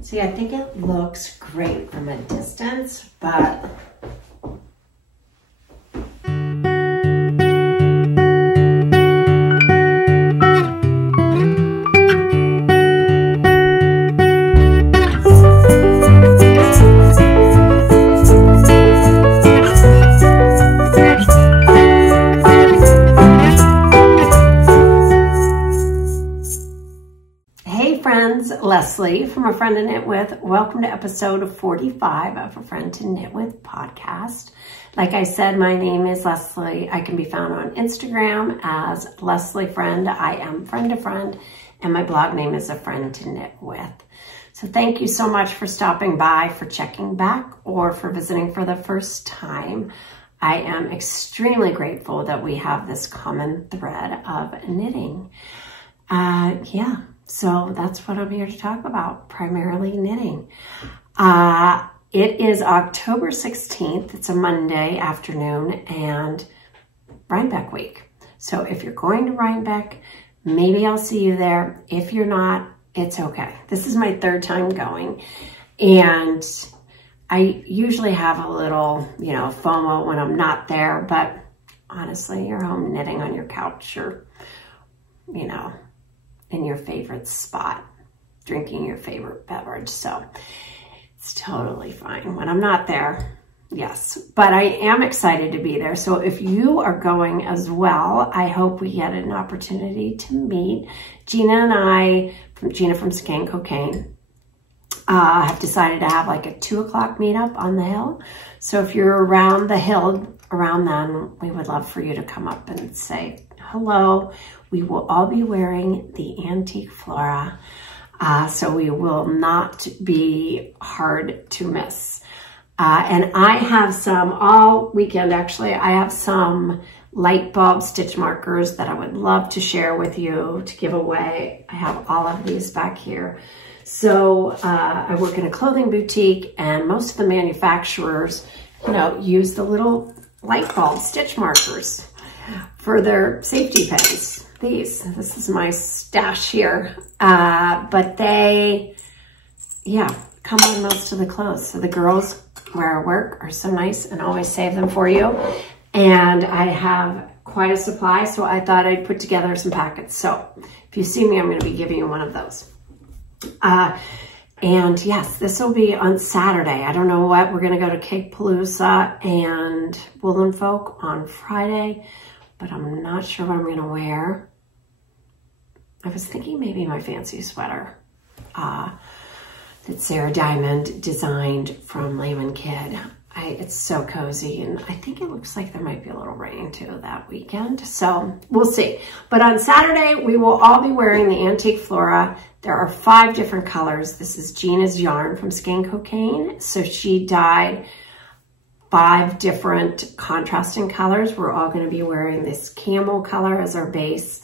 See, I think it looks great from a distance, but Leslie from A Friend to Knit With. Welcome to episode 45 of A Friend to Knit With podcast. Like I said, my name is Leslie. I can be found on Instagram as Leslie Friend. I am Friend to Friend, and my blog name is A Friend to Knit With. So thank you so much for stopping by, for checking back, or for visiting for the first time. I am extremely grateful that we have this common thread of knitting. So that's what I'm here to talk about, primarily knitting. It is October 16th. It's a Monday afternoon and Rhinebeck week. So if you're going to Rhinebeck, maybe I'll see you there. If you're not, it's okay. This is my third time going. And I usually have a little, FOMO when I'm not there. But honestly, you're home knitting on your couch or, in your favorite spot, drinking your favorite beverage. So it's totally fine when I'm not there. Yes, but I am excited to be there. So if you are going as well, I hope we get an opportunity to meet. Gina and I, Gina from SkeinCocaine, have decided to have like a 2 o'clock meetup on the hill. So if you're around the hill around then, we would love for you to come up and say hello. We will all be wearing the antique Flora, so we will not be hard to miss. And I have some, all weekend actually, I have some light bulb stitch markers that I would love to share with you to give away. I have all of these back here. So I work in a clothing boutique, and most of the manufacturers, use the little light bulb stitch markers for their safety pins. This is my stash here. But they, come on most of the clothes. So the girls where I work are so nice and always save them for you. And I have quite a supply, so I thought I'd put together some packets. So if you see me, I'm going to be giving you one of those. And yes, this will be on Saturday. I don't know what. We're going to go to Cake Palooza and Woolen Folk on Friday, but I'm not sure what I'm going to wear. I was thinking maybe my fancy sweater that Sarah Diamond designed from Layman Kid. It's so cozy, and I think it looks like there might be a little rain too that weekend. So we'll see. But on Saturday, we will all be wearing the antique Flora. There are 5 different colors. This is Gina's yarn from SkeinCocaine. So she dyed 5 different contrasting colors. We're all going to be wearing this camel color as our base.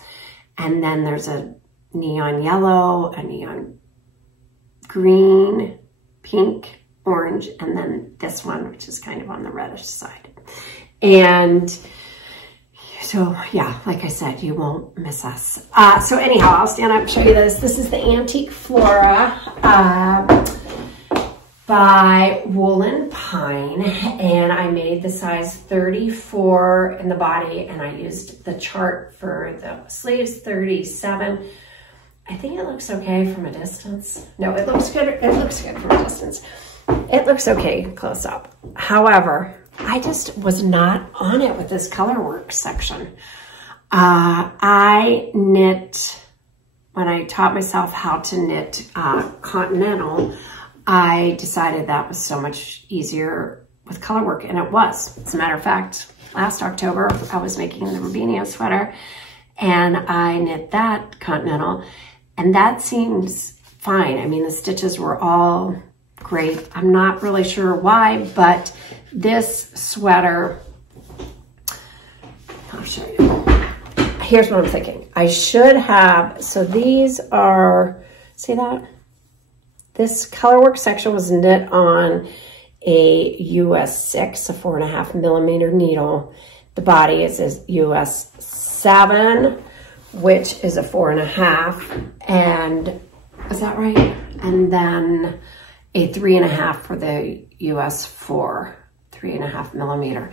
And then there's a neon yellow, a neon green, pink, orange, and then this one, which is kind of on the reddish side. And so, yeah, like I said, you won't miss us. So anyhow, I'll stand up and show you this. This is the antique Flora by Woolen Pine, and I made the size 34 in the body, and I used the chart for the sleeves, 37. I think it looks okay from a distance. No, it looks good. It looks good from a distance. It looks okay close up. However, I just was not on it with this color work section. I knit, when I taught myself how to knit continental, I decided that was so much easier with color work, and it was. As a matter of fact, last October, I was making the Rubinio sweater, and I knit that continental, and that seems fine. I mean, the stitches were all great. I'm not really sure why, but this sweater, I'll show you. Here's what I'm thinking. I should have, so these are, see that? This colorwork section was knit on a US 6, a 4.5 millimeter needle. The body is a US 7, which is a 4.5. And is that right? and then a 3.5 for the US 4, 3.5 millimeter.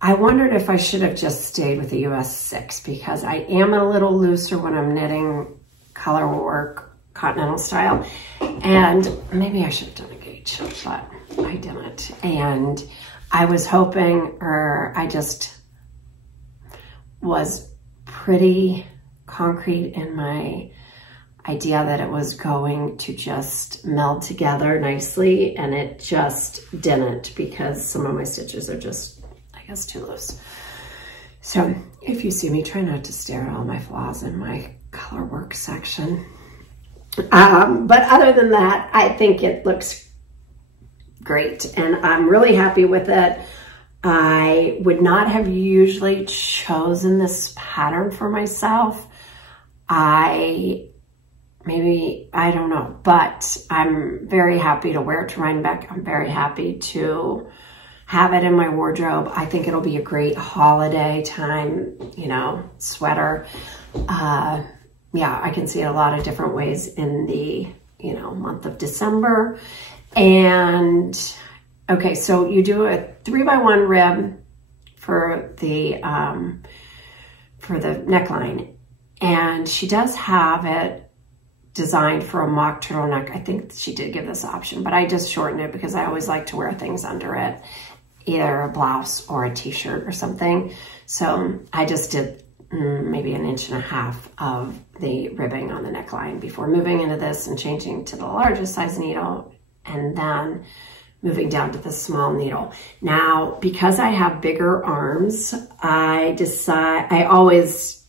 I wondered if I should have just stayed with the US 6 because I am a little looser when I'm knitting color work, continental style, and maybe I should have done a gauge, but I didn't. And I was hoping, or I just was pretty concrete in my idea that it was going to just meld together nicely, and it just didn't because some of my stitches are just, I guess, too loose. So if you see me, try not to stare at all my flaws in my color work section. But other than that, I think it looks great and I'm really happy with it. I would not have usually chosen this pattern for myself. I don't know, but I'm very happy to wear it to Rhinebeck. I'm very happy to have it in my wardrobe. I think it'll be a great holiday time, you know, sweater. Yeah, I can see it a lot of different ways in the, you know, month of December. And okay, so you do a 3x1 rib for the neckline, and she does have it designed for a mock turtleneck. I think she did give this option, but I just shortened it because I always like to wear things under it, either a blouse or a t-shirt or something. So I just did maybe 1.5 inches of the ribbing on the neckline before moving into this and changing to the largest size needle and then moving down to the small needle. Now, because I have bigger arms, I always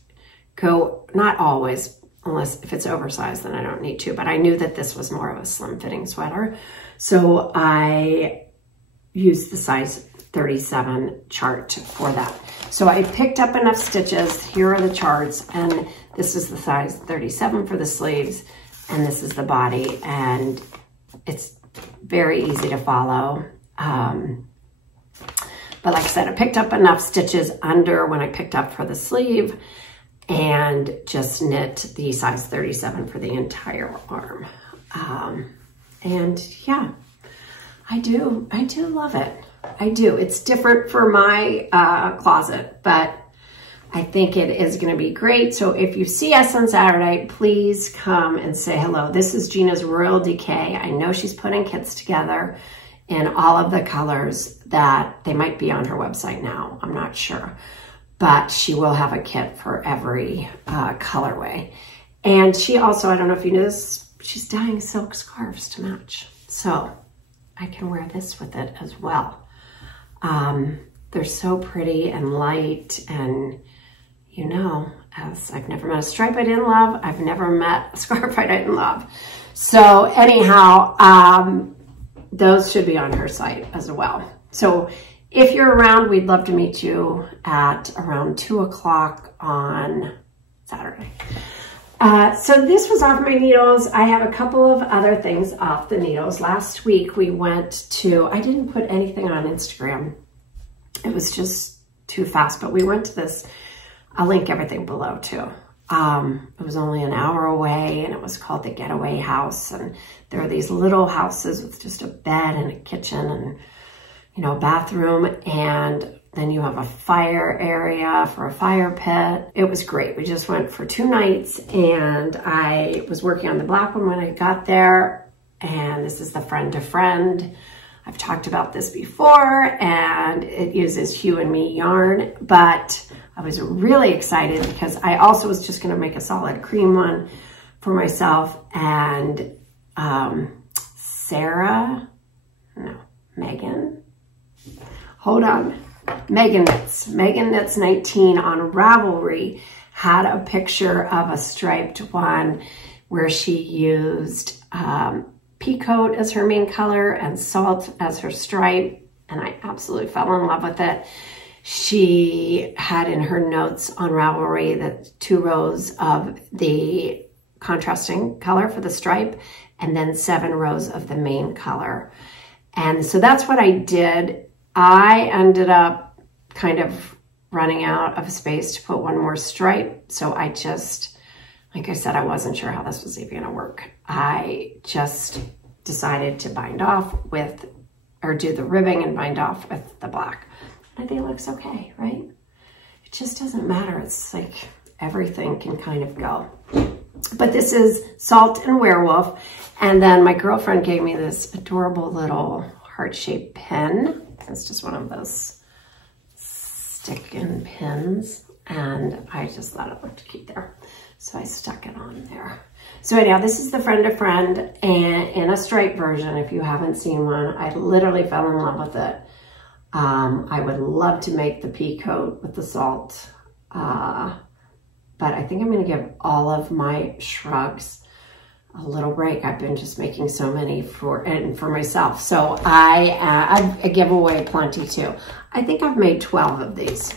go, not always, unless if it's oversized, then I don't need to, but I knew that this was more of a slim fitting sweater. So I used the size 37 chart for that. So I picked up enough stitches. Here are the charts, and this is the size 37 for the sleeves, and this is the body, and it's very easy to follow. But like I said, I picked up enough stitches under when I picked up for the sleeve and just knit the size 37 for the entire arm. And yeah, I do love it. I do. It's different for my closet, but I think it is going to be great. So if you see us on Saturday, please come and say hello. This is Gina's Royal Decay. I know she's putting kits together in all of the colors that they might be on her website now. I'm not sure, but she will have a kit for every colorway. And she also, I don't know if you know this, she's dyeing silk scarves to match. So I can wear this with it as well. They're so pretty and light, and you know, as I've never met a stripe I didn't love, I've never met a scarf I didn't love. So anyhow, those should be on her site as well. So if you're around, we'd love to meet you at around 2 o'clock on Saturday. So this was off my needles. I have a couple of other things off the needles. Last week we went to, I didn't put anything on Instagram. It was just too fast, but we went to this, I'll link everything below too. It was only an hour away, and it was called the Getaway House. And there are these little houses with just a bed and a kitchen and, you know, a bathroom. And then you have a fire area for a fire pit. It was great. We just went for 2 nights, and I was working on the black one when I got there. And this is the Friend to Friend. I've talked about this before, and it uses Hue and Me yarn, but I was really excited because I also was just going to make a solid cream one for myself. And Megan Knits 19 on Ravelry had a picture of a striped one where she used Peacoat as her main color and Salt as her stripe, and I absolutely fell in love with it. She had in her notes on Ravelry that 2 rows of the contrasting color for the stripe and then 7 rows of the main color. And so that's what I did. I ended up kind of running out of space to put one more stripe, so I just like I said, I wasn't sure how this was even gonna work. I just decided to bind off with, or do the ribbing and bind off with the black. I think it looks okay, right? It just doesn't matter. It's like everything can kind of go. But this is Salt and Werewolf. And then my girlfriend gave me this adorable little heart-shaped pin. It's just one of those stick-in pins. And I just thought it looked cute there. So I stuck it on there. So anyhow, this is the Friend to Friend and in a stripe version. If you haven't seen one, I literally fell in love with it. I would love to make the pea coat with the salt. But I think I'm going to give all of my Shrugs a little break. I've been just making so many for myself. So I give away plenty too. I think I've made 12 of these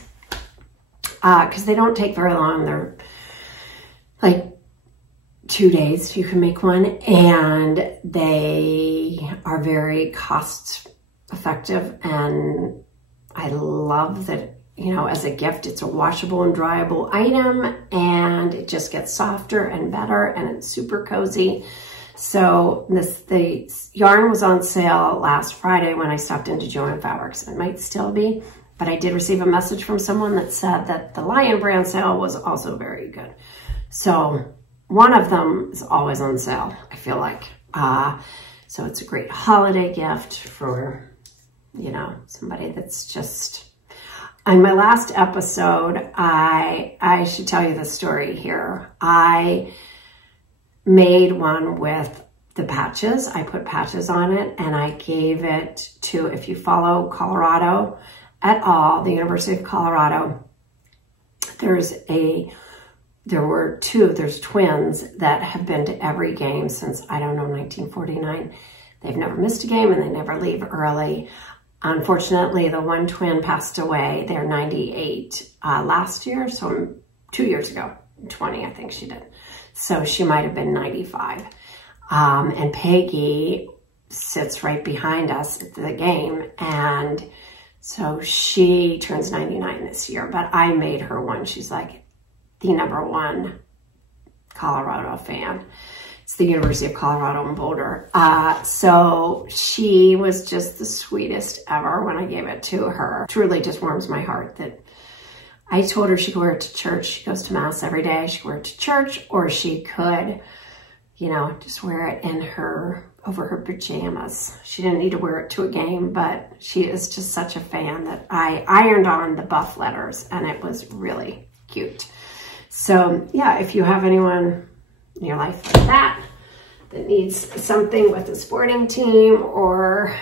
because they don't take very long. They're like 2 days you can make one, and they are very cost effective. And I love that, you know, as a gift, it's a washable and dryable item, and it just gets softer and better, and it's super cozy. So the yarn was on sale last Friday when I stopped into Joann Fabrics. It might still be, but I did receive a message from someone that said that the Lyon brand sale was also very good. So one of them is always on sale, I feel like. So it's a great holiday gift for, you know, somebody that's just... On my last episode, I should tell you the story here. I made one with the patches. I put patches on it, and I gave it to, if you follow Colorado at all, the University of Colorado, there's twins that have been to every game since, I don't know, 1949. They've never missed a game, and they never leave early. Unfortunately, the one twin passed away. They're 98 last year, so 2 years ago, 20, I think she did. So she might have been 95. And Peggy sits right behind us at the game, and so she turns 99 this year, but I made her one. She's like the #1 Colorado fan. It's the University of Colorado in Boulder. So she was just the sweetest ever when I gave it to her. Truly just warms my heart that I told her she could wear it to church. She goes to mass every day. She could wear it to church, or she could, you know, just wear it in over her pajamas. She didn't need to wear it to a game, but she is just such a fan that I ironed on the buff letters, and it was really cute. So yeah, if you have anyone in your life like that needs something with a sporting team, or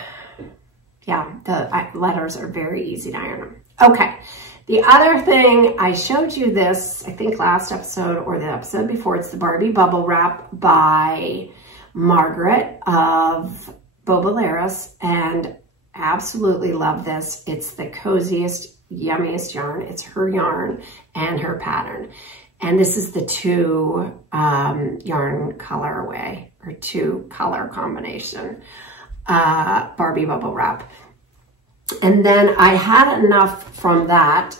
yeah, the letters are very easy to iron them. Okay, the other thing, I showed you this, I think last episode or the episode before. It's the Barbie bubble wrap by Margaret of Boboleros, and absolutely love this. It's the coziest, yummiest yarn. It's her yarn and her pattern. And this is the 2 yarn colorway, or 2 color combination, Barbie bubble wrap. And then I had enough from that.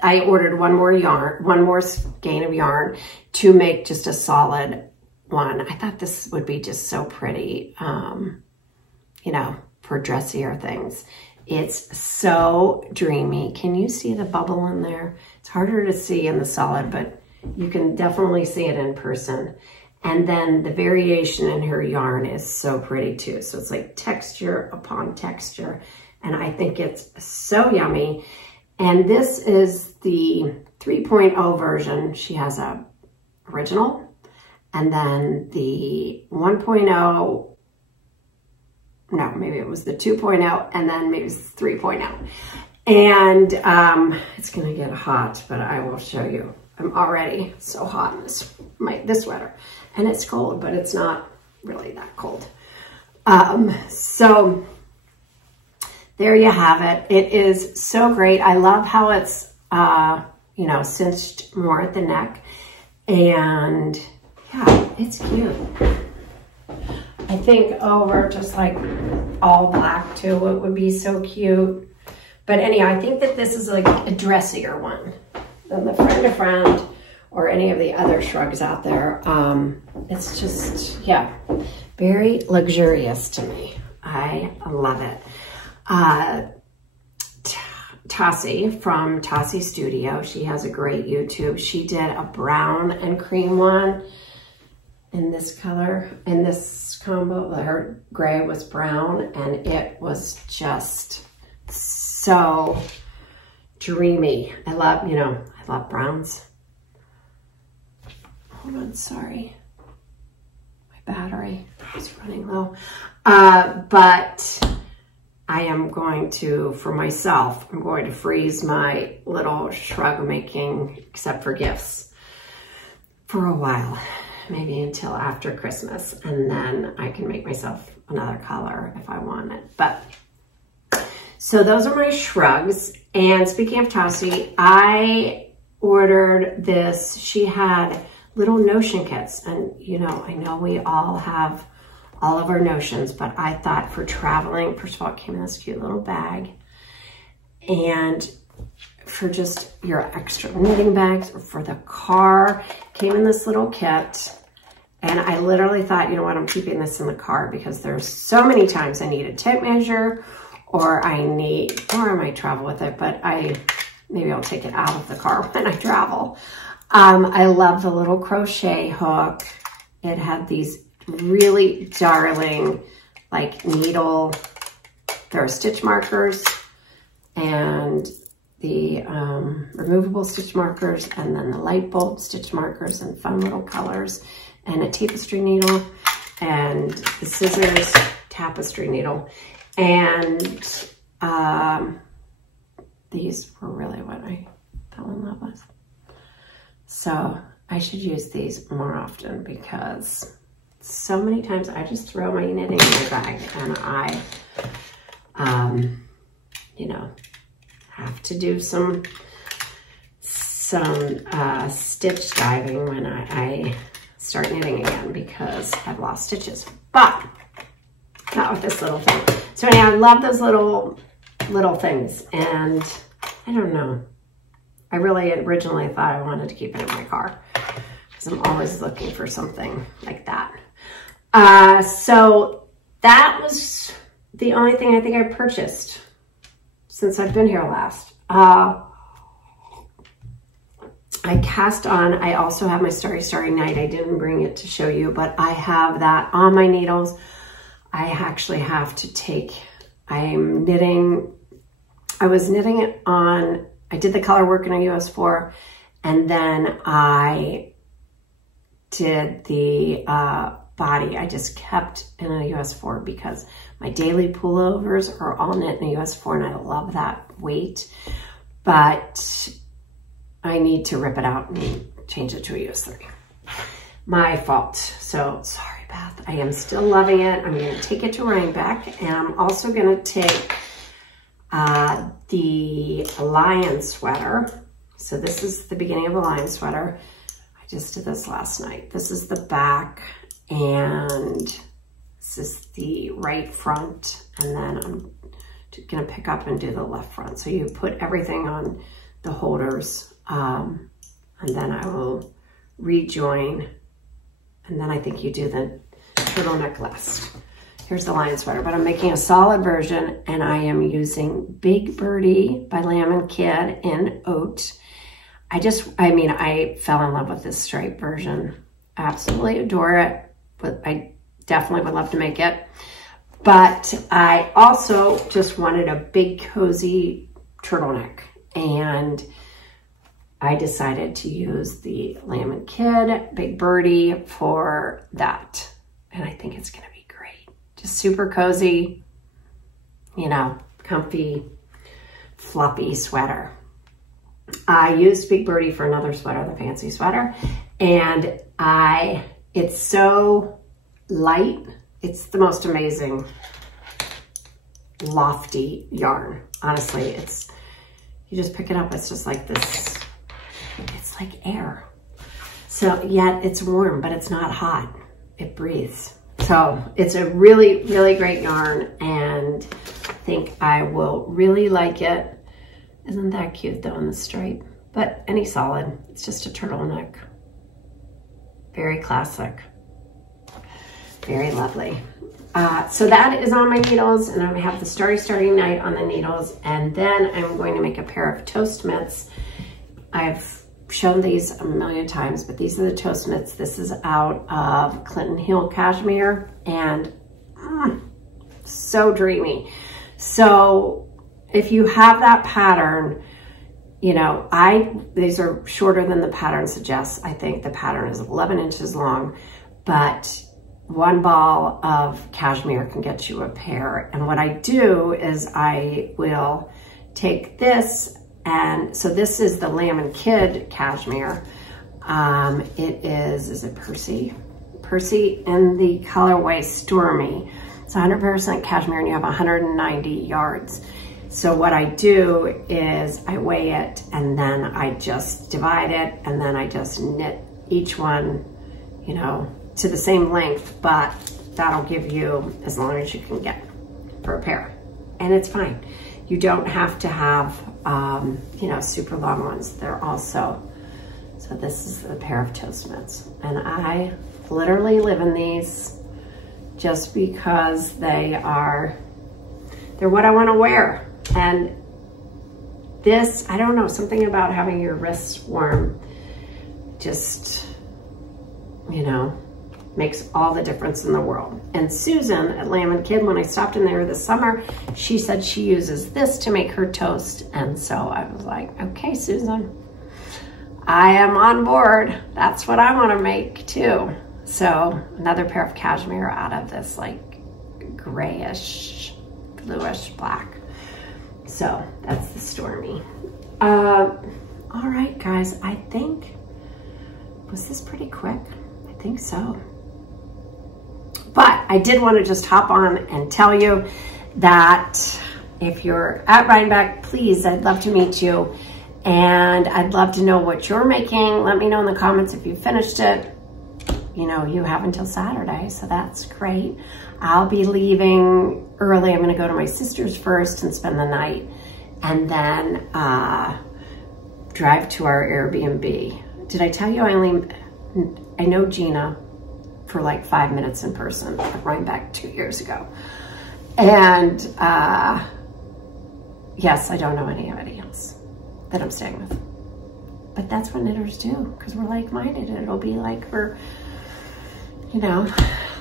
I ordered one more skein of yarn to make just a solid one. I thought this would be just so pretty, you know, for dressier things. It's so dreamy. Can you see the bubble in there? It's harder to see in the solid, but you can definitely see it in person. And then the variation in her yarn is so pretty too. So it's like texture upon texture. And I think it's so yummy. And this is the 3.0 version. She has a original, and then the 1.0, no, maybe it was the 2.0, and then maybe it's 3.0. And it's gonna get hot, but I will show you. I'm already so hot in this sweater, and it's cold, but it's not really that cold. So there you have it. It is so great. I love how it's, you know, cinched more at the neck, and yeah, it's cute. I think over just like all black too, it would be so cute. But anyhow, I think that this is like a dressier one than the Friend to Friend or any of the other Shrugs out there. It's just, yeah, very luxurious to me. I love it. Taci from Taci Studio, she has a great YouTube. She did a brown and cream one in this color, in this combo. Her gray was brown, and it was just so dreamy. I love, you know, I love browns. Hold on, sorry. My battery is running low. But I am going to, for myself, I'm going to freeze my little shrug making, except for gifts, for a while, maybe until after Christmas. And then I can make myself another color if I want it. But, so those are my Shrugs. And speaking of Taci, I ordered this. She had little notion kits. And, you know, I know we all have all of our notions, but I thought for traveling, first of all, it came in this cute little bag. And for just your extra knitting bags or for the car, came in this little kit. And I literally thought, you know what, I'm keeping this in the car because there's so many times I need a tape measure, or I might travel with it, but maybe I'll take it out of the car when I travel. I love the little crochet hook. It had these really darling, like needle, there are stitch markers and the removable stitch markers, and then the light bulb stitch markers and fun little colors, and a tapestry needle, and the scissors tapestry needle. And these were really what I fell in love with. So I should use these more often because so many times I just throw my knitting in my bag, and I, you know, have to do some stitch diving when I start knitting again because I've lost stitches. But not with this little thing. So anyhow, I love those little things, and I don't know. I really originally thought I wanted to keep it in my car because I'm always looking for something like that. So that was the only thing I think I purchased since I've been here last. I cast on, I also have my Starry Starry Night. I didn't bring it to show you, but I have that on my needles. I actually have to take, I'm knitting, I was knitting it on, I did the color work in a US4, and then I did the body. I just kept in a US4 because my daily pullovers are all knit in a US4, and I love that weight, but I need to rip it out and change it to a US3. My fault. So sorry, Beth. I am still loving it. I'm going to take it to Rhinebeck, and I'm also going to take the Lyon sweater. So this is the beginning of a Lyon sweater. I just did this last night. This is the back, and this is the right front, and then I'm going to pick up and do the left front. So you put everything on the holders, and then I will rejoin, and then I think you do the turtleneck last. Here's the Lyon sweater, but I'm making a solid version, and I am using Big Birdie by Lamb & Kid in Oat. I fell in love with this stripe version. Absolutely adore it, but I definitely would love to make it. But I also just wanted a big cozy turtleneck, and I decided to use the Lamb & Kid Big Birdie for that. And I think it's gonna be great. Just super cozy, you know, comfy, fluffy sweater. I used Big Birdie for another sweater, the fancy sweater, and it's so light. It's the most amazing lofty yarn. Honestly, you just pick it up, it's just like this, it's like air. So yet it's warm, but it's not hot. It breathes. So it's a really, really great yarn, and I think I will really like it. Isn't that cute though in the stripe? But any solid, it's just a turtleneck. Very classic. Very lovely. So that is on my needles, and I have the Starry Starry Night on the needles, and then I'm going to make a pair of toast mitts. I've shown these a million times, but these are the toast mitts. This is out of Clinton Hill Cashmere, and so dreamy. So if you have that pattern, you know, these are shorter than the pattern suggests. I think the pattern is 11 inches long, but one ball of cashmere can get you a pair. And what I do is I will take this, and so this is the Lamb and Kid cashmere. It is it Percy? Percy in the colorway Stormy. It's 100% cashmere, and you have 190 yards. So what I do is I weigh it, and then I just divide it, and then I just knit each one, you know, to the same length, but that'll give you as long as you can get for a pair. And it's fine. You don't have to have, you know, super long ones. They're also, so this is a pair of toast mitts. And I literally live in these just because they're what I want to wear. And this, I don't know, something about having your wrists warm just, you know, makes all the difference in the world. And Susan at Lamb and Kid, when I stopped in there this summer, she said she uses this to make her toast. And so I was like, okay, Susan, I am on board. That's what I want to make too. So another pair of cashmere out of this like grayish, bluish black. So that's the Stormy. All right, guys, I think, was this pretty quick? I think so. But I did want to just hop on and tell you that if you're at Rhinebeck, please, I'd love to meet you. And I'd love to know what you're making. Let me know in the comments if you finished it. You know, you have until Saturday, so that's great. I'll be leaving early. I'm going to go to my sister's first and spend the night, and then drive to our Airbnb. Did I tell you I know Gina for like 5 minutes in person at Rhinebeck 2 years ago. And yes, I don't know anybody else that I'm staying with. But that's what knitters do, because we're like-minded. It'll be like we're, you know,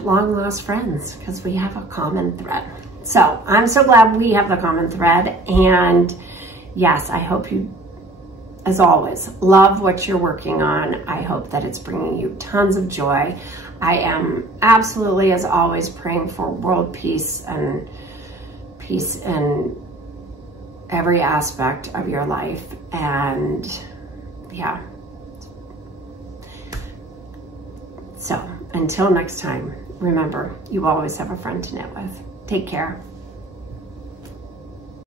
long-lost friends, because we have a common thread. So I'm so glad we have the common thread. And yes, I hope you, as always, love what you're working on. I hope that it's bringing you tons of joy. I am absolutely, as always, praying for world peace and peace in every aspect of your life. And yeah. So until next time, remember, you always have a friend to knit with. Take care.